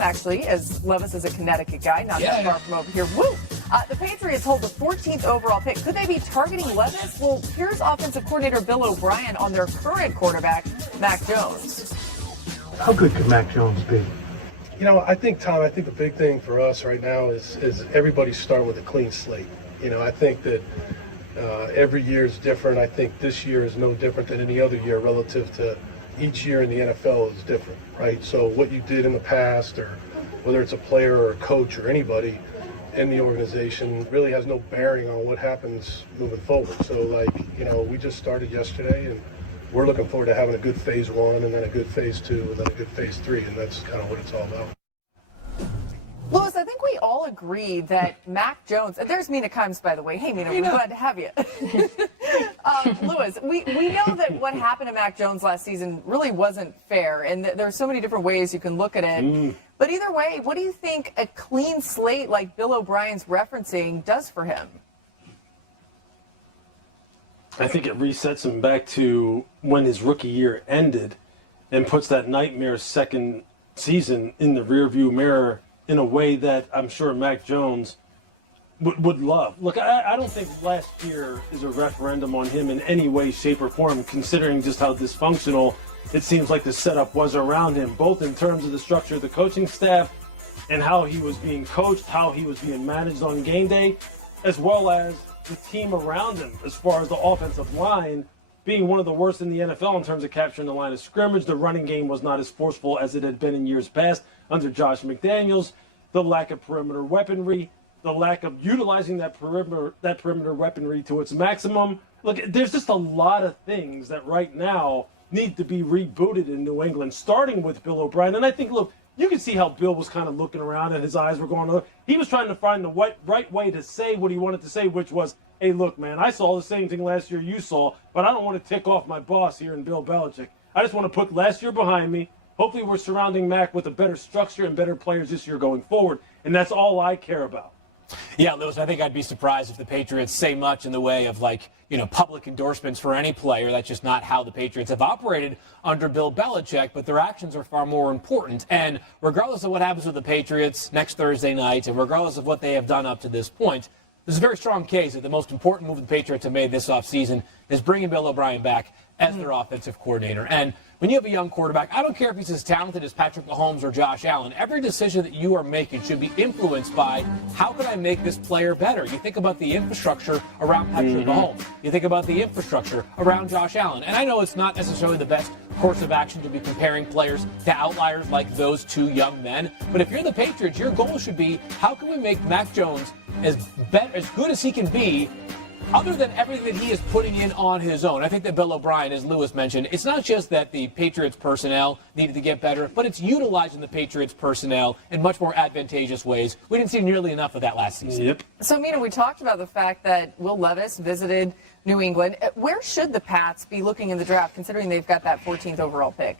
Actually, as Levis is a Connecticut guy, not that far from over here. Woo! The Patriots hold the 14th overall pick. Could they be targeting Levis? Well, here's offensive coordinator Bill O'Brien on their current quarterback, Mac Jones. How good could Mac Jones be? You know, I think, Tom, the big thing for us right now is everybody start with a clean slate. You know, I think that every year is different. I think this year is no different than any other year relative to each year in the NFL is different, right? So what you did in the past, or whether it's a player or a coach or anybody in the organization, really has no bearing on what happens moving forward. So, like, you know, we just started yesterday, and we're looking forward to having a good phase 1 and then a good phase 2 and then a good phase 3, and that's kind of what it's all about. Lewis, I think we all agree that Mac Jones, and there's Mina Kimes, by the way. Hey, Mina, we're glad to have you. Lewis, we know that what happened to Mac Jones last season really wasn't fair, and there's so many different ways you can look at it. But either way, what do you think a clean slate like Bill O'Brien's referencing does for him? I think it resets him back to when his rookie year ended and puts that nightmare second season in the rearview mirror in a way that I'm sure Mac Jones would love. Look, I don't think last year is a referendum on him in any way, shape, or form, considering just how dysfunctional it seems like the setup was around him, both in terms of the structure of the coaching staff and how he was being coached, how he was being managed on game day, as well as the team around him as far as the offensive line being one of the worst in the NFL in terms of capturing the line of scrimmage. The running game was not as forceful as it had been in years past under Josh McDaniels. The lack of perimeter weaponry, the lack of utilizing that perimeter weaponry to its maximum. Look, there's just a lot of things that right now need to be rebooted in New England, starting with Bill O'Brien. And I think, look, you can see how Bill was kind of looking around and his eyes were going, he was trying to find the right way to say what he wanted to say, which was, hey, look, man, I saw the same thing last year you saw, but I don't want to tick off my boss here in Bill Belichick. I just want to put last year behind me. Hopefully we're surrounding Mac with a better structure and better players this year going forward, and that's all I care about. Yeah, Lewis, I think I'd be surprised if the Patriots say much in the way of, public endorsements for any player. That's just not how the Patriots have operated under Bill Belichick, but their actions are far more important. And regardless of what happens with the Patriots next Thursday night, and regardless of what they have done up to this point, there's a very strong case that the most important move the Patriots have made this offseason is bringing Bill O'Brien back as their offensive coordinator. And when you have a young quarterback, I don't care if he's as talented as Patrick Mahomes or Josh Allen, every decision that you are making should be influenced by how can I make this player better? You think about the infrastructure around Patrick Mahomes. You think about the infrastructure around Josh Allen. And I know it's not necessarily the best course of action to be comparing players to outliers like those two young men. But if you're the Patriots, your goal should be how can we make Mac Jones as good as he can be, other than everything that he is putting in on his own. I think that Bill O'Brien, as Lewis mentioned, it's not just that the Patriots personnel needed to get better, but it's utilizing the Patriots personnel in much more advantageous ways. We didn't see nearly enough of that last season. Yep. So, Mina, we talked about the fact that Will Levis visited New England. Where should the Pats be looking in the draft, considering they've got that 14th overall pick?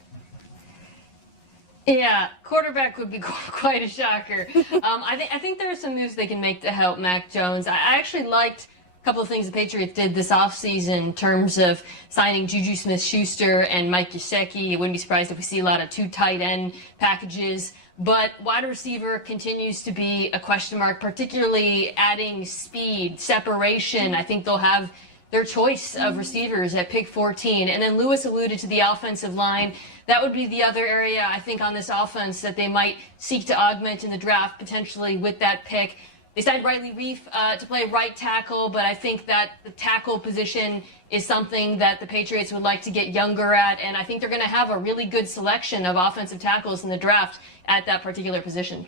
Yeah, quarterback would be quite a shocker. I think there are some moves they can make to help Mac Jones. I actually liked a couple of things the Patriots did this offseason in terms of signing Juju Smith-Schuster and Mike Gesicki. I wouldn't be surprised if we see a lot of 2 tight end packages. But wide receiver continues to be a question mark, particularly adding speed, separation. I think they'll have their choice of receivers at pick 14. And then Lewis alluded to the offensive line. That would be the other area, I think, on this offense that they might seek to augment in the draft, potentially with that pick. They signed Riley Reif to play right tackle, but I think that the tackle position is something that the Patriots would like to get younger at, and I think they're going to have a really good selection of offensive tackles in the draft at that particular position.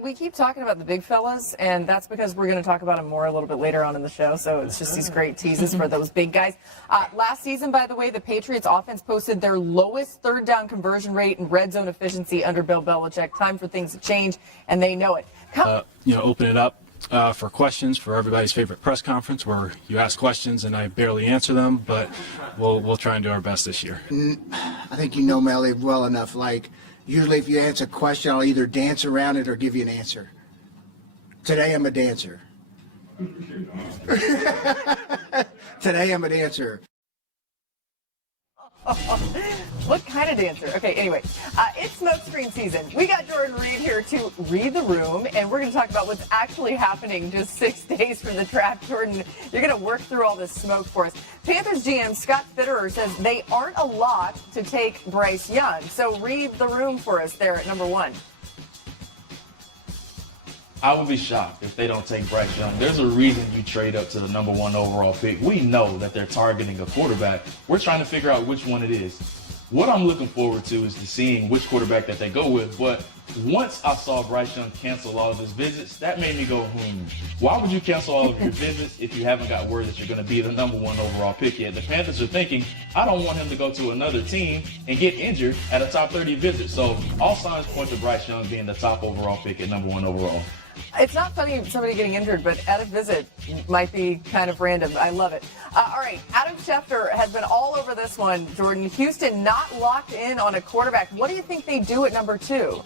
We keep talking about the big fellas, and that's because we're going to talk about them more a little bit later on in the show, so it's just these great teases for those big guys. Last season, by the way, the Patriots offense posted their lowest third down conversion rate and red zone efficiency under Bill Belichick. Time for things to change, and they know it. Open it up for questions for everybody's favorite press conference where you ask questions and I barely answer them, but we'll try and do our best this year. I think you know Melly well enough. Usually if you answer a question, I'll either dance around it or give you an answer. Today I'm a dancer. Today I'm an answer. What kind of dancer? Okay, anyway, it's smokescreen season. We got Jordan Reed here to read the room, and we're going to talk about what's actually happening just 6 days from the draft. Jordan, you're going to work through all this smoke for us. Panthers GM Scott Fitterer says they aren't a lot to take Bryce Young. So read the room for us there at number 1. I would be shocked if they don't take Bryce Young. There's a reason you trade up to the number 1 overall pick. We know that they're targeting a quarterback. We're trying to figure out which one it is. What I'm looking forward to is to seeing which quarterback that they go with. But once I saw Bryce Young cancel all of his visits, that made me go, why would you cancel all of your visits if you haven't got word that you're going to be the number 1 overall pick yet? The Panthers are thinking, I don't want him to go to another team and get injured at a top 30 visit. So all signs point to Bryce Young being the top overall pick at number 1 overall. It's not funny somebody getting injured, but at a visit might be kind of random. I love it. All right, Adam Schefter has been all over this one, Jordan. Houston not locked in on a quarterback. What do you think they do at number 2?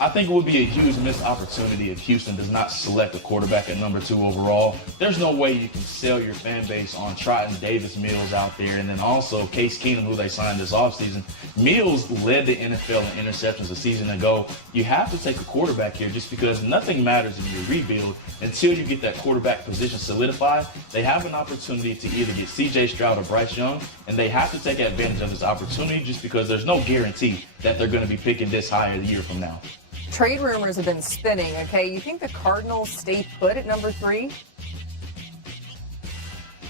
I think it would be a huge missed opportunity if Houston does not select a quarterback at number 2 overall. There's no way you can sell your fan base on trotting Davis Mills out there, and then also Case Keenum, who they signed this offseason. Mills led the NFL in interceptions a season ago. You have to take a quarterback here just because nothing matters in your rebuild until you get that quarterback position solidified. They have an opportunity to either get C.J. Stroud or Bryce Young, and they have to take advantage of this opportunity just because there's no guarantee that they're going to be picking this higher a year from now. Trade rumors have been spinning, okay? You think the Cardinals stay put at number 3?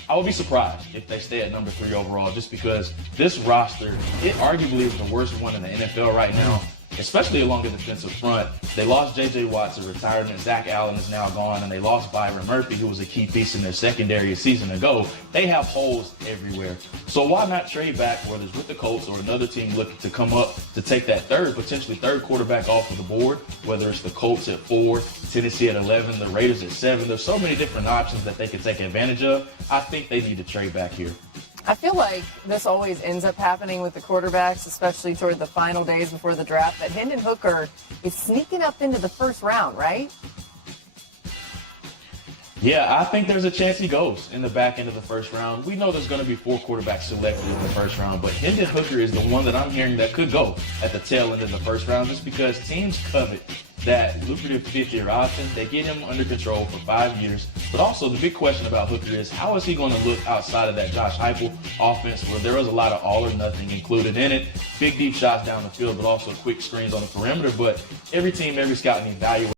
I would be surprised if they stay at number 3 overall just because this roster, it arguably is the worst one in the NFL right now, especially along the defensive front. They lost J.J. Watt to retirement. Zach Allen is now gone, and they lost Byron Murphy, who was a key piece in their secondary a season ago. They have holes everywhere. So why not trade back, whether it's with the Colts or another team looking to come up to take that potentially third quarterback off of the board, whether it's the Colts at 4, Tennessee at 11, the Raiders at 7. There's so many different options that they can take advantage of. I think they need to trade back here. I feel like this always ends up happening with the quarterbacks, especially toward the final days before the draft, that Hendon Hooker is sneaking up into the first round, right? Yeah, I think there's a chance he goes in the back end of the first round. We know there's going to be 4 quarterbacks selected in the first round, but Hendon Hooker is the one that I'm hearing that could go at the tail end of the first round just because teams covet that lucrative 5th-year option. They get him under control for 5 years. But also the big question about Hooker is how is he going to look outside of that Josh Heupel offense where there was a lot of all or nothing included in it. Big deep shots down the field, but also quick screens on the perimeter. But every team, every scout, and evaluate